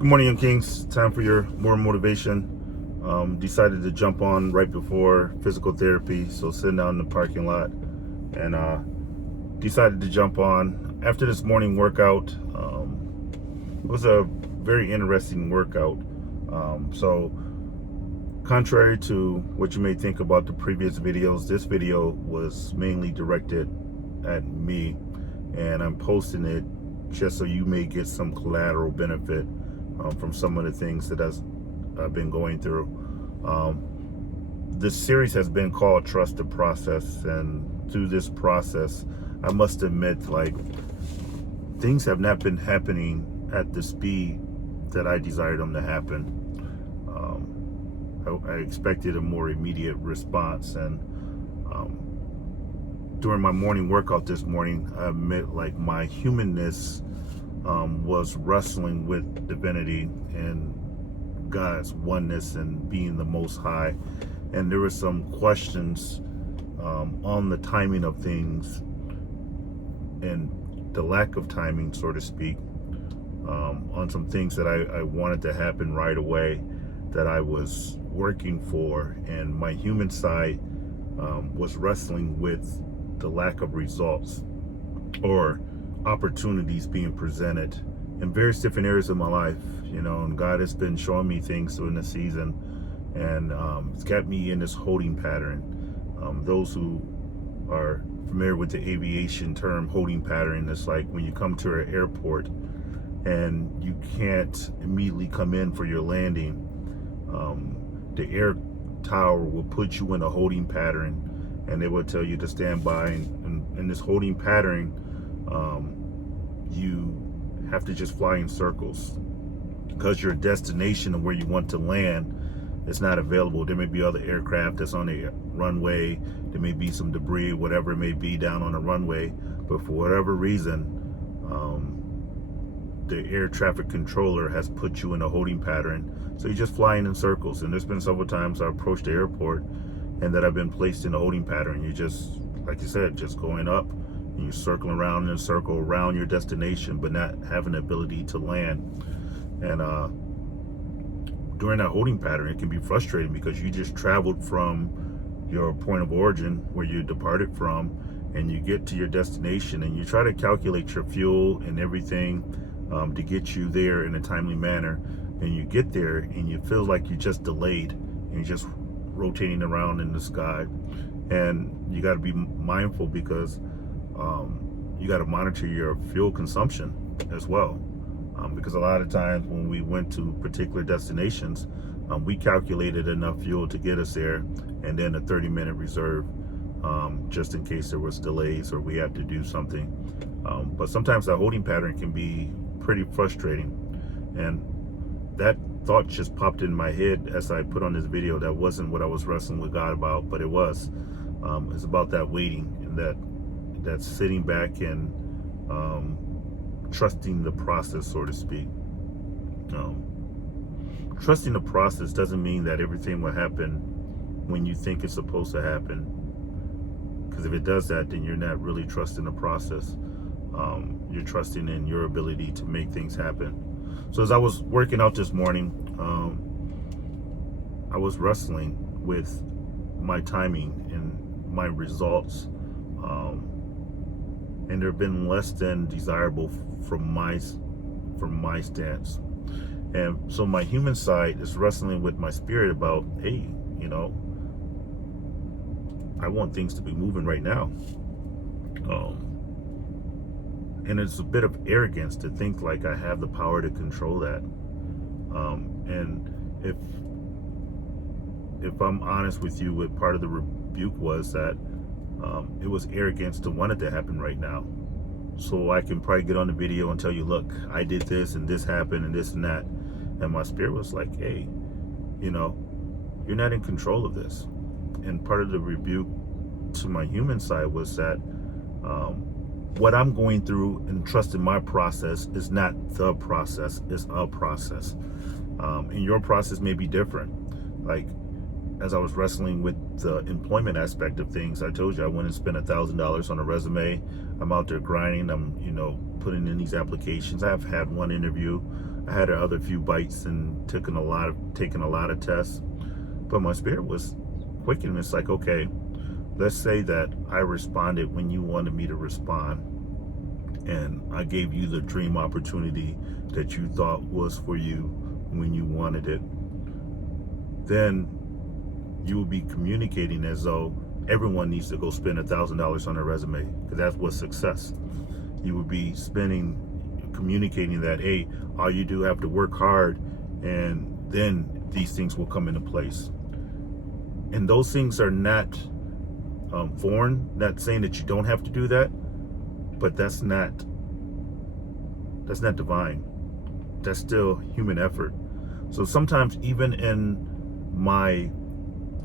Good morning, Young Kings. Time for your more motivation. Decided to jump on right before physical therapy, so sitting out in the parking lot, and decided to jump on after this morning workout. It was a very interesting workout. So, contrary to what you may think about the previous videos, this video was mainly directed at me, and I'm posting it just so you may get some collateral benefit from some of the things that I've been going through. This series has been called Trust the Process, and through this process, I must admit, like, things have not been happening at the speed that I desired them to happen. I expected a more immediate response, and during my morning workout this morning, I admit, like, my humanness was wrestling with divinity and God's oneness and being the Most High, and there were some questions on the timing of things and the lack of timing, so to speak, on some things that I wanted to happen right away, that I was working for, and my human side was wrestling with the lack of results or opportunities being presented in various different areas of my life, and God has been showing me things during the season, and it's got me in this holding pattern. Those who are familiar with the aviation term holding pattern, it's like when you come to an airport and you can't immediately come in for your landing, the air tower will put you in a holding pattern, and they will tell you to stand by, and in this holding pattern, you have to just fly in circles because your destination of where you want to land is not available. There may be other aircraft that's on the runway, there may be some debris, whatever it may be down on the runway, but for whatever reason, the air traffic controller has put you in a holding pattern, so you're just flying in circles. And there's been several times I approached the airport and that I've been placed in a holding pattern. You just, like you said, just going up and you're circling around in a circle around your destination, but not having the ability to land. And during that holding pattern, it can be frustrating because you just traveled from your point of origin where you departed from, and you get to your destination and you try to calculate your fuel and everything to get you there in a timely manner, and you get there and you feel like you're just delayed and you're just rotating around in the sky. And you got to be mindful because you got to monitor your fuel consumption as well, because a lot of times when we went to particular destinations, we calculated enough fuel to get us there, and then a 30-minute reserve just in case there was delays or we had to do something. But sometimes that holding pattern can be pretty frustrating, and that thought just popped in my head as I put on this video. That wasn't what I was wrestling with God about, but it was. It's about that waiting and that sitting back and trusting the process, so to speak. Trusting the process doesn't mean that everything will happen when you think it's supposed to happen, because if it does that, then you're not really trusting the process. You're trusting in your ability to make things happen. So as I was working out this morning, I was wrestling with my timing and my results, and they've been less than desirable from my stance. And so my human side is wrestling with my spirit about, hey, I want things to be moving right now. And it's a bit of arrogance to think like I have the power to control that. And if I'm honest with you, what part of the rebuke was that it was arrogance to want it to happen right now. So I can probably get on the video and tell you, look, I did this and this happened and this and that. And my spirit was like, hey, you're not in control of this. And part of the rebuke to my human side was that what I'm going through and trusting my process is not the process, it's a process. And your process may be different. Like, as I was wrestling with the employment aspect of things, I told you I went and spent $1,000 on a resume. I'm out there grinding. I'm, putting in these applications. I've had one interview. I had other few bites and taken a lot of tests, but my spirit was quickened. It's like, okay, let's say that I responded when you wanted me to respond, and I gave you the dream opportunity that you thought was for you when you wanted it. Then you will be communicating as though everyone needs to go spend $1,000 on a resume, because that's what success. You would be communicating that, hey, all you do have to work hard, and then these things will come into place. And those things are not foreign. Not saying that you don't have to do that, but that's not divine. That's still human effort. So sometimes, even in my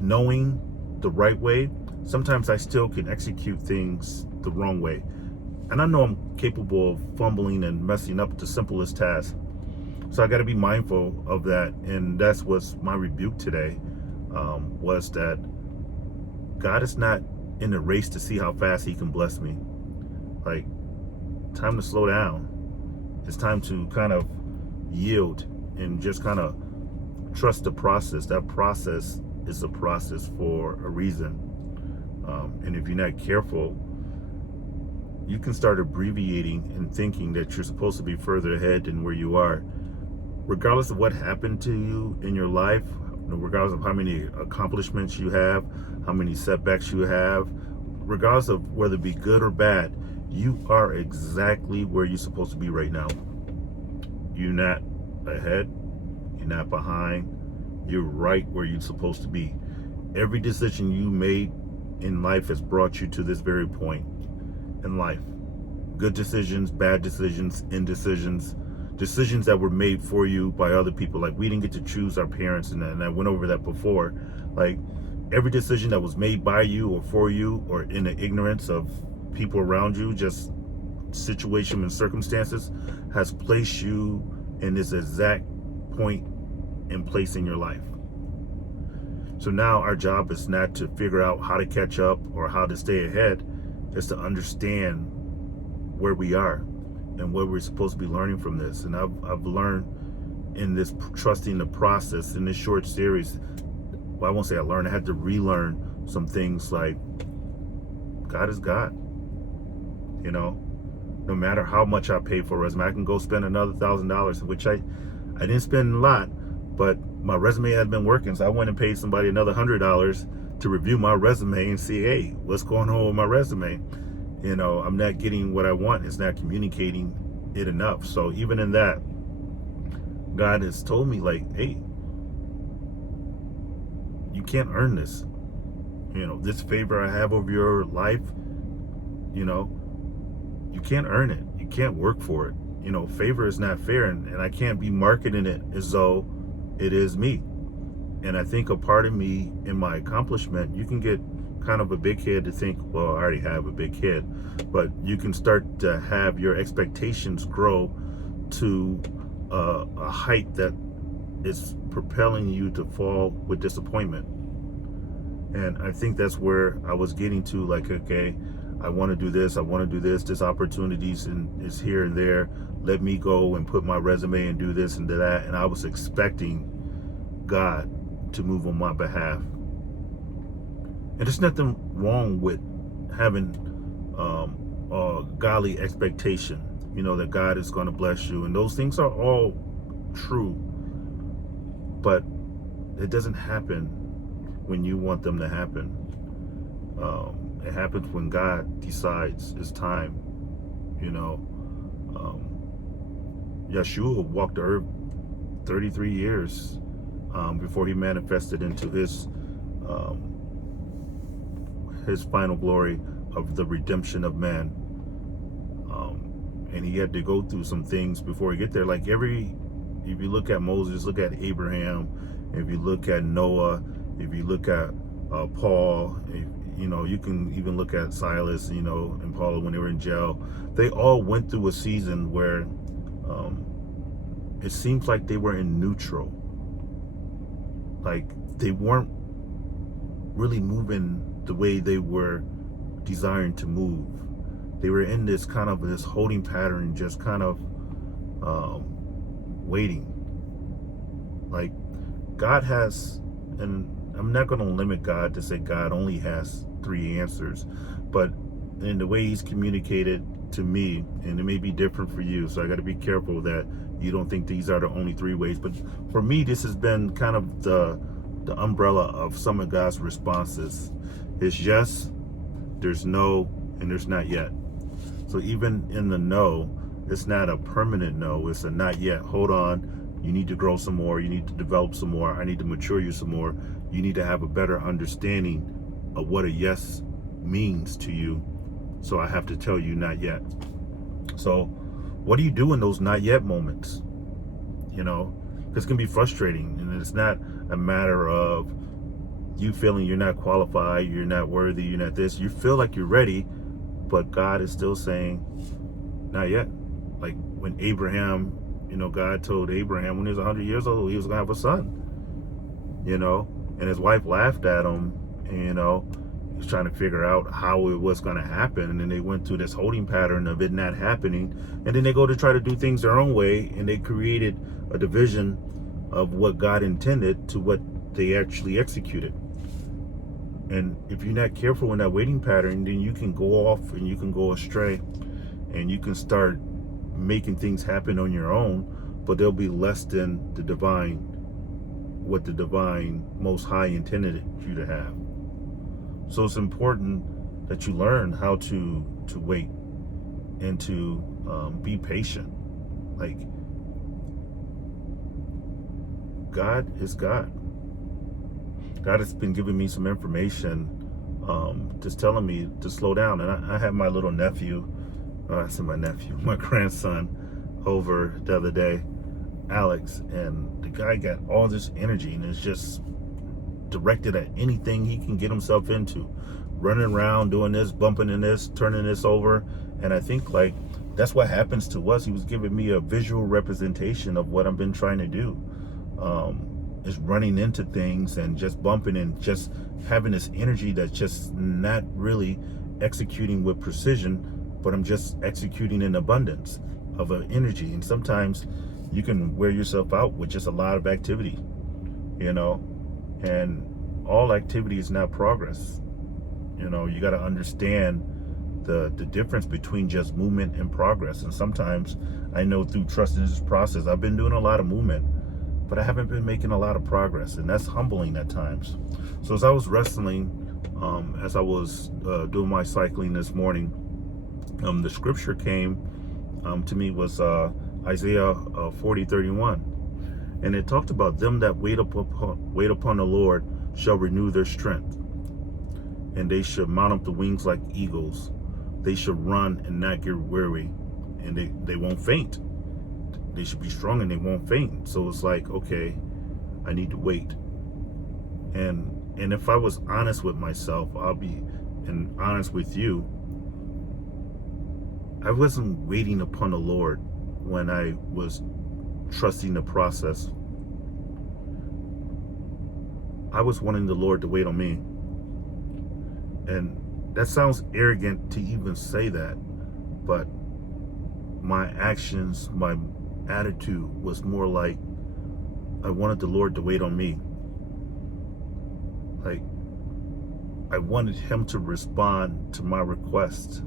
knowing the right way, sometimes I still can execute things the wrong way. And I know I'm capable of fumbling and messing up the simplest tasks. So I got to be mindful of that. And that's what's my rebuke today, was that God is not in a race to see how fast he can bless me. Like, time to slow down. It's time to kind of yield and just kind of trust the process. That process is a process for a reason. And if you're not careful, you can start abbreviating and thinking that you're supposed to be further ahead than where you are. Regardless of what happened to you in your life, regardless of how many accomplishments you have, how many setbacks you have, regardless of whether it be good or bad, you are exactly where you're supposed to be right now. You're not ahead, you're not behind, you're right where you're supposed to be. Every decision you made in life has brought you to this very point in life. Good decisions, bad decisions, indecisions, decisions that were made for you by other people. Like, we didn't get to choose our parents, and I went over that before. Like, every decision that was made by you or for you, or in the ignorance of people around you, just situation and circumstances, has placed you in this exact point and place in your life. So now our job is not to figure out how to catch up or how to stay ahead. It's to understand where we are and what we're supposed to be learning from this. And I've learned in this trusting the process, in this short series, well, I won't say I learned, I had to relearn some things. Like, God is God. You know, no matter how much I pay for a resume, I can go spend another $1,000, which I didn't spend a lot, but my resume had been working. So I went and paid somebody another $100 to review my resume and see, hey, what's going on with my resume? You know, I'm not getting what I want. It's not communicating it enough. So even in that, God has told me, like, hey, you can't earn this. You know, this favor I have over your life, you know, you can't earn it. You can't work for it. You know, favor is not fair, and I can't be marketing it as though it is me. And I think a part of me in my accomplishment, you can get kind of a big head to think, well, I already have a big head, but you can start to have your expectations grow to a height that is propelling you to fall with disappointment. And I think that's where I was getting to, like, okay, I want to do this, I want to do this, this opportunities is here and there, let me go and put my resume and do this and do that. And I was expecting God to move on my behalf. And there's nothing wrong with having a godly expectation, you know, that God is going to bless you. And those things are all true, but it doesn't happen when you want them to happen. It happens when God decides it's time. You know, Yeshua walked the earth 33 years before he manifested into his final glory of the redemption of man. And he had to go through some things before he get there. Like, if you look at Moses, look at Abraham, if you look at Noah, if you look at Paul, you know, you can even look at Silas, you know, and Paul when they were in jail. They all went through a season where it seems like they were in neutral. Like, they weren't really moving the way they were desiring to move. They were in this kind of this holding pattern, just kind of waiting. Like, God has, and I'm not going to limit God to say God only has 3 answers, but in the way he's communicated to me, and it may be different for you, so I got to be careful that you don't think these are the only 3 ways. But for me, this has been kind of the umbrella of some of God's responses. It's yes, there's no, and there's not yet. So even in the no, it's not a permanent no, it's a not yet. Hold on, you need to grow some more, you need to develop some more, I need to mature you some more, you need to have a better understanding of what a yes means to you. So I have to tell you not yet. So what do you do in those not yet moments? You know, this can be frustrating, and it's not a matter of you feeling you're not qualified, you're not worthy, you're not this. You feel like you're ready, but God is still saying, not yet. Like when Abraham, you know, God told Abraham when he was 100 years old, he was going to have a son, you know, and his wife laughed at him, and, you know, he was trying to figure out how it was going to happen. And then they went through this holding pattern of it not happening. And then they go to try to do things their own way, and they created a division of what God intended to what they actually executed. And if you're not careful in that waiting pattern, then you can go off and you can go astray, and you can start making things happen on your own, but they'll be less than the divine, what the divine Most High intended you to have. So it's important that you learn how to wait and to be patient. Like, God is God. God has been giving me some information, just telling me to slow down. And I had my little nephew, I said my nephew, my grandson, over the other day, Alex, and the guy got all this energy, and it's just directed at anything he can get himself into, running around, doing this, bumping in this, turning this over. And I think, like, that's what happens to us. He was giving me a visual representation of what I've been trying to do, is running into things and just bumping and just having this energy that's just not really executing with precision, but I'm just executing in abundance of an energy. And sometimes you can wear yourself out with just a lot of activity, you know, and all activity is not progress. You know, you got to understand the difference between just movement and progress. And sometimes I know through trusting this process, I've been doing a lot of movement, but I haven't been making a lot of progress, and that's humbling at times. So as I was wrestling, as I was doing my cycling this morning, the scripture came to me was Isaiah 40:31, and it talked about them that wait upon the Lord shall renew their strength, and they should mount up the wings like eagles. They should run and not get weary, and they won't faint. They should be strong and they won't faint. So it's like, okay, I need to wait. And if I was honest with myself, I'll be and honest with you, I wasn't waiting upon the Lord when I was trusting the process. I was wanting the Lord to wait on me. And that sounds arrogant to even say that, but my actions, my attitude was more like I wanted the Lord to wait on me. Like, I wanted him to respond to my request.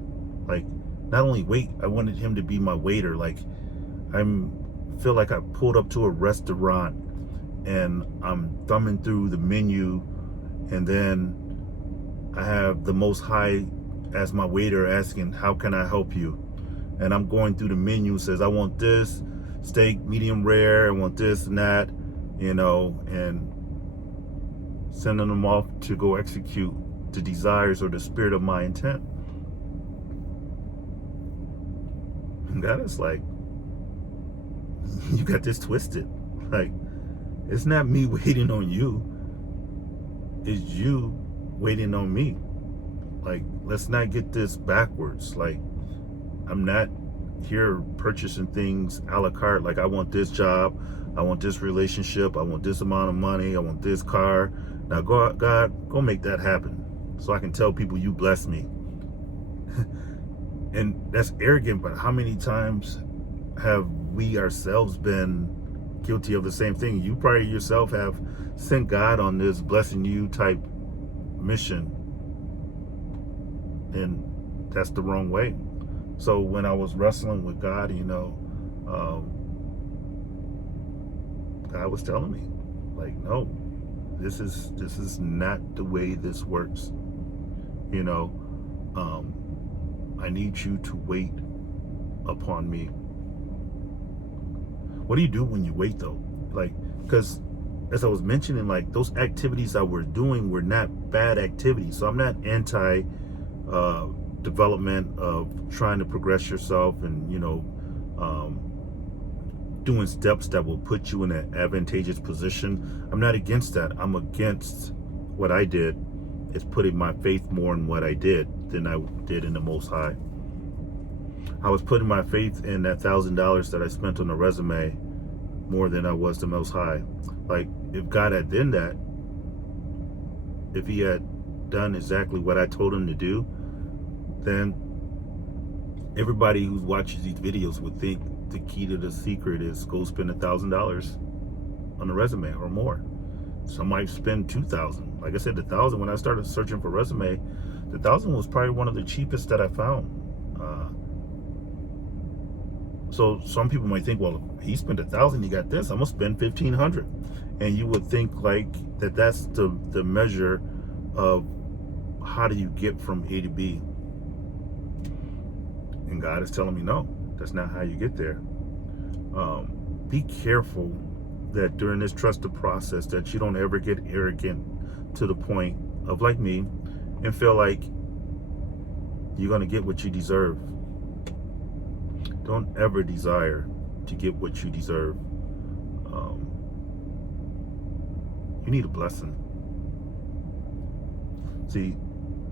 Like, not only wait, I wanted him to be my waiter. Like, feel like I pulled up to a restaurant and I'm thumbing through the menu, and then I have the Most High as my waiter asking, how can I help you? And I'm going through the menu, says I want this steak medium rare, I want this and that, you know, and sending them off to go execute the desires or the spirit of my intent. And God is like, you got this twisted. Like, it's not me waiting on you, it's you waiting on me. Like, let's not get this backwards. Like, I'm not here purchasing things a la carte. Like, I want this job, I want this relationship, I want this amount of money, I want this car. Now, God, go make that happen so I can tell people you bless me. And that's arrogant, but how many times have we ourselves been guilty of the same thing. You probably yourself have sent God on this blessing you type mission, and that's the wrong way. So when I was wrestling with God, God was telling me, like, no, this is not the way this works. I need you to wait upon me. What do you do when you wait, though? Like, because as I was mentioning, like, those activities I were doing were not bad activities. So I'm not anti development of trying to progress yourself and doing steps that will put you in an advantageous position. I'm not against that. I'm against what I did is putting my faith more in what I did than I did in the Most High. I was putting my faith in that $1,000 that I spent on a resume more than I was the Most High. Like, if God had done that, if he had done exactly what I told him to do, then everybody who watches these videos would think the key to the secret is go spend $1,000 on a resume or more. Some might spend $2,000. Like I said, the $1,000, when I started searching for resume, the $1,000 was probably one of the cheapest that I found. So some people might think, well, he spent $1,000, he got this, I'm gonna spend $1,500. And you would think like that's the measure of how do you get from A to B. And God is telling me, no, that's not how you get there. Be careful that during this trusted process that you don't ever get arrogant to the point of, like me, and feel like you're going to get what you deserve. Don't ever desire to get what you deserve. You need a blessing. See,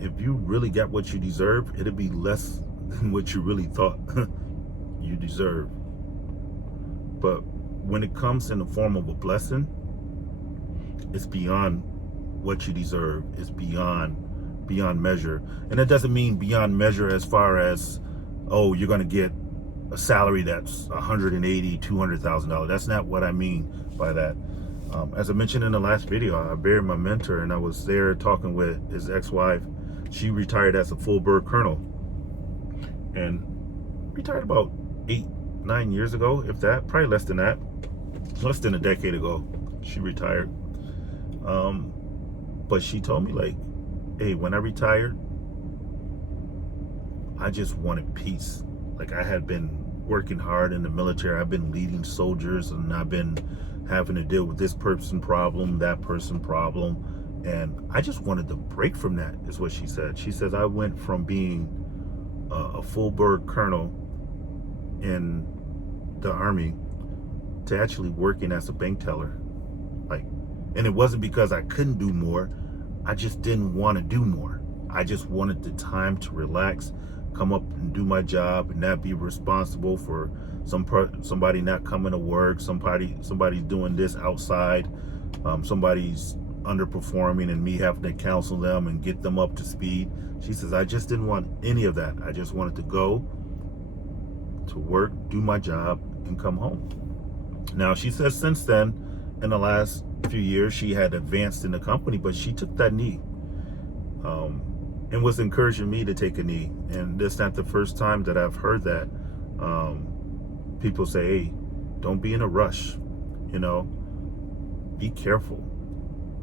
if you really got what you deserve, it'll be less than what you really thought you deserve. But when it comes in the form of a blessing, it's beyond what you deserve. It's beyond measure. And that doesn't mean beyond measure as far as, oh, you're going to get a salary that's $180,000, $200,000. That's not what I mean by that. As I mentioned in the last video, I buried my mentor, and I was there talking with his ex-wife. She retired as a full bird colonel, and retired about 8-9 years ago, if that, probably less than that, less than a decade ago, she retired. But she told me, like, hey, when I retired, I just wanted peace. Like, I had been working hard in the military. I've been leading soldiers, and I've been having to deal with this person problem, that person problem. And I just wanted to break from that, is what she said. She says, I went from being a full bird colonel in the Army to actually working as a bank teller. Like, and it wasn't because I couldn't do more. I just didn't want to do more. I just wanted the time to relax, come up and do my job, and not be responsible for somebody not coming to work, somebody's doing this outside, somebody's underperforming, and me having to counsel them and get them up to speed. She says, I just didn't want any of that. I just wanted to go to work, do my job, and come home. Now, she says since then, in the last few years, she had advanced in the company, but she took that knee and was encouraging me to take a knee. And this is not the first time that I've heard that. People say, hey, don't be in a rush, be careful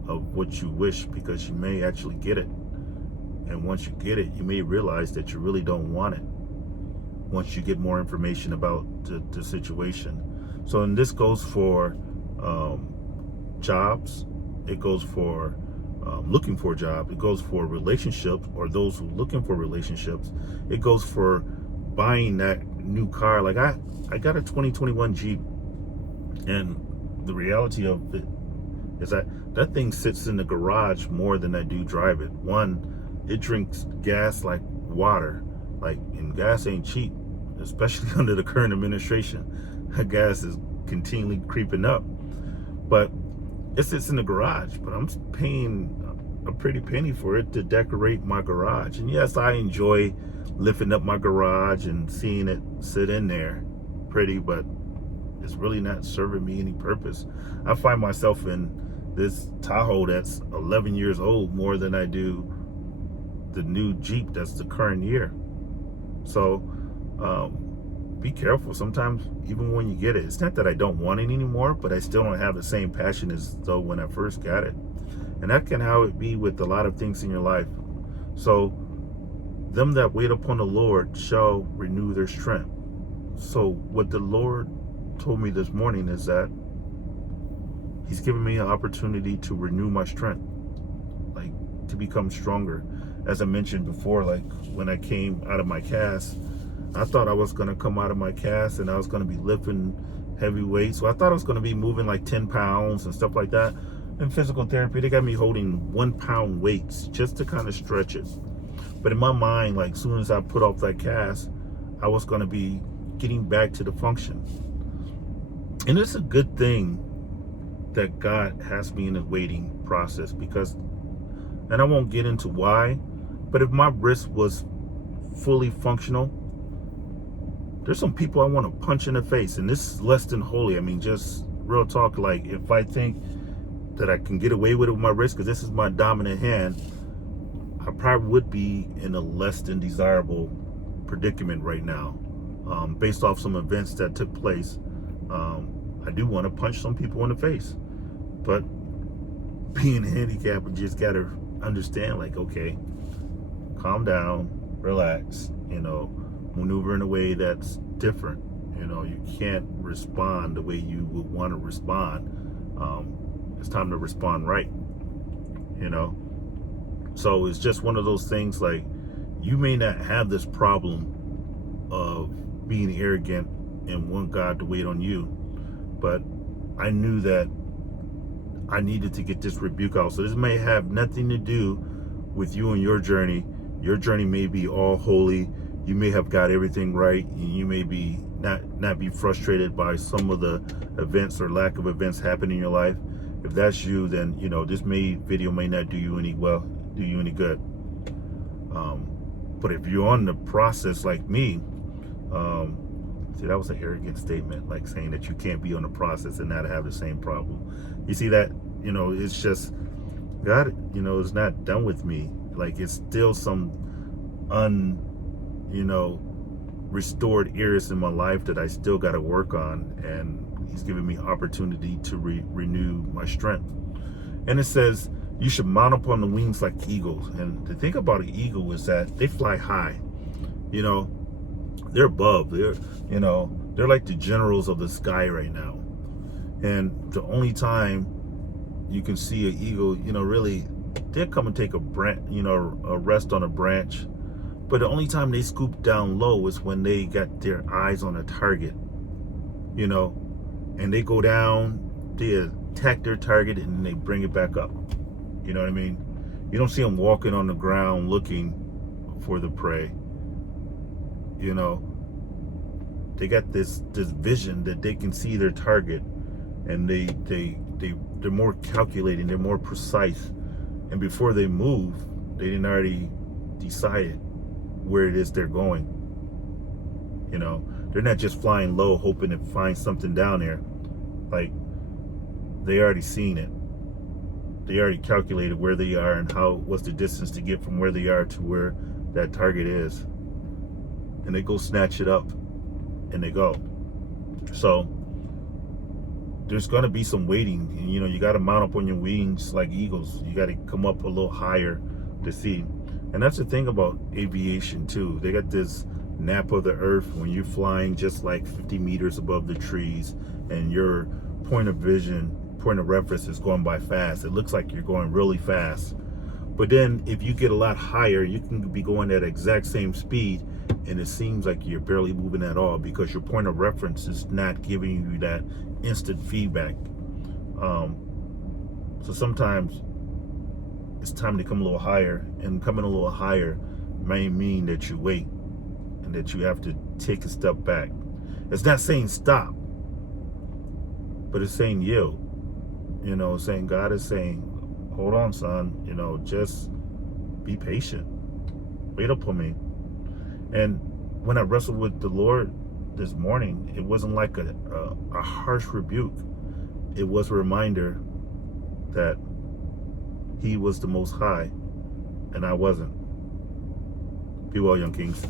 of what you wish, because you may actually get it. And once you get it, you may realize that you really don't want it once you get more information about the situation. So, and this goes for jobs, it goes for looking for a job, it goes for relationships, or those who are looking for relationships, it goes for buying that new car. Like I got a 2021 Jeep, and the reality of it is that thing sits in the garage more than I do drive it. One, it drinks gas like water, and gas ain't cheap, especially under the current administration. Gas is continually creeping up, but it sits in the garage, but I'm paying a pretty penny for it to decorate my garage. And yes, I enjoy lifting up my garage and seeing it sit in there pretty, but it's really not serving me any purpose. I find myself in this Tahoe that's 11 years old more than I do the new Jeep that's the current year. So be careful. Sometimes even when you get it, it's not that I don't want it anymore, but I still don't have the same passion as though when I first got it. And that can how it be with a lot of things in your life. So them that wait upon the Lord shall renew their strength. So what the Lord told me this morning is that he's given me an opportunity to renew my strength, like to become stronger. As I mentioned before, like when I came out of my cast, I thought I was going to come out of my cast and I was going to be lifting heavy weights. So I thought I was going to be moving like 10 pounds and stuff like that. In physical therapy, they got me holding 1 pound weights just to kind of stretch it. But in my mind, like soon as I put off that cast, I was going to be getting back to the function. And it's a good thing that God has me in the waiting process, because, and I won't get into why, but if my wrist was fully functional, there's some people I want to punch in the face. And this is less than holy. I mean, just real talk. Like if I think that I can get away with it with my wrist, because this is my dominant hand, I probably would be in a less than desirable predicament right now, based off some events that took place. I do want to punch some people in the face, but being handicapped, you just gotta understand, like, okay, calm down, relax, maneuver in a way that's different. You can't respond the way you would want to respond. It's time to respond right. So it's just one of those things, like, you may not have this problem of being arrogant and want God to wait on you, but I knew that I needed to get this rebuke out. So this may have nothing to do with you and your journey. Your journey may be all holy. You may have got everything right, and you may be not be frustrated by some of the events or lack of events happening in your life. If that's you, then this video may not do you any good. But if you're on the process like me, see, that was an arrogant statement, like saying that you can't be on the process and not have the same problem. You see that, it's just God, is not done with me. Like, it's still some restored areas in my life that I still got to work on, and he's giving me opportunity to renew my strength. And it says you should mount up on the wings like eagles. And the thing about an eagle is that they fly high. They're above. They're like the generals of the sky right now. And the only time you can see an eagle, really, they'll come and take a rest on a branch. But the only time they scoop down low is when they got their eyes on a target, and they go down, they attack their target, and then they bring it back up. You know what I mean? You don't see them walking on the ground looking for the prey. They got this vision that they can see their target, and they're more calculating, they're more precise, and before they move, they didn't already decided where it is they're going. They're not just flying low hoping to find something down there. Like, they already seen it. They already calculated where they are and what's the distance to get from where they are to where that target is, and they go snatch it up and they go. So there's going to be some waiting, and you got to mount up on your wings like eagles. You got to come up a little higher to see. And that's the thing about aviation too. They got this nap of the earth when you're flying just like 50 meters above the trees, and your point of reference is going by fast. It looks like you're going really fast. But then if you get a lot higher, you can be going at exact same speed, and it seems like you're barely moving at all, because your point of reference is not giving you that instant feedback. So sometimes it's time to come a little higher, and coming a little higher may mean that you wait and that you have to take a step back. It's not saying stop, but it's saying yield. Saying God is saying, hold on, son, just be patient. Wait up on me. And when I wrestled with the Lord, this morning, it wasn't like a harsh rebuke. It was a reminder that he was the Most High and I wasn't. Be well, young kings.